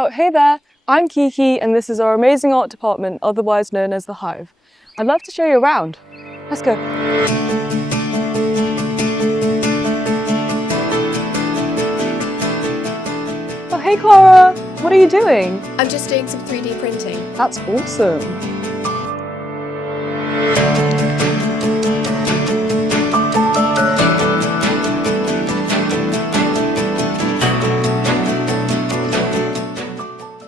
Oh, hey there, I'm Kiki and this is our amazing art department, otherwise known as the Hive. I'd love to show you around. Let's go. Oh, hey Clara, what are you doing? I'm just doing some 3D printing. That's awesome.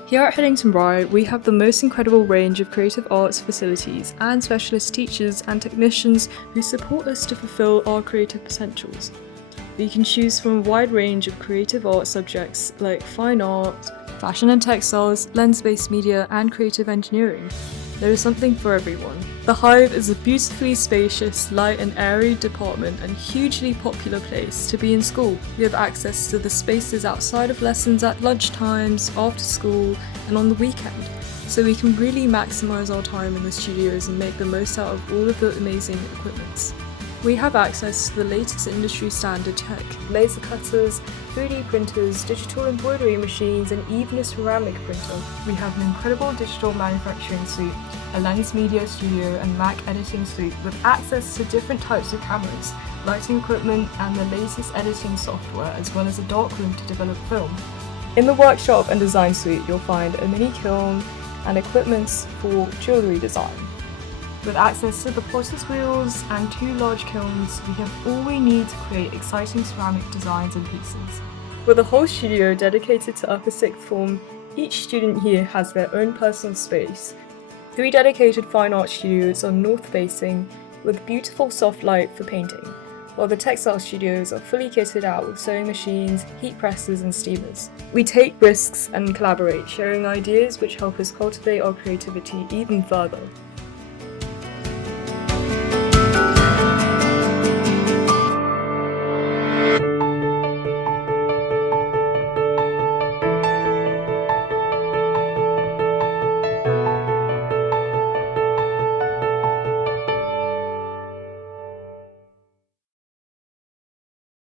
Here at Headington Rye, we have the most incredible range of creative arts facilities and specialist teachers and technicians who support us to fulfill our creative potentials. We can choose from a wide range of creative art subjects like fine art, fashion and textiles, lens-based media, and creative engineering. There is something for everyone. The Hive is a beautifully spacious, light and airy department and hugely popular place to be in school. We have access to the spaces outside of lessons at lunchtimes, after school, and on the weekend, so we can really maximise our time in the studios and make the most out of all of the amazing equipments. We have access to the latest industry standard tech, laser cutters, 3D printers, digital embroidery machines, and even a ceramic printer. We have an incredible digital manufacturing suite, a lens media studio and Mac editing suite with access to different types of cameras, lighting equipment and the latest editing software, as well as a darkroom to develop film. In the workshop and design suite you'll find a mini kiln and equipments for jewellery design. With access to the potter's wheels and 2 large kilns, we have all we need to create exciting ceramic designs and pieces. With a whole studio dedicated to upper 6th form, each student here has their own personal space. 3 dedicated fine art studios are north facing with beautiful soft light for painting, while the textile studios are fully kitted out with sewing machines, heat presses and steamers. We take risks and collaborate, sharing ideas which help us cultivate our creativity even further.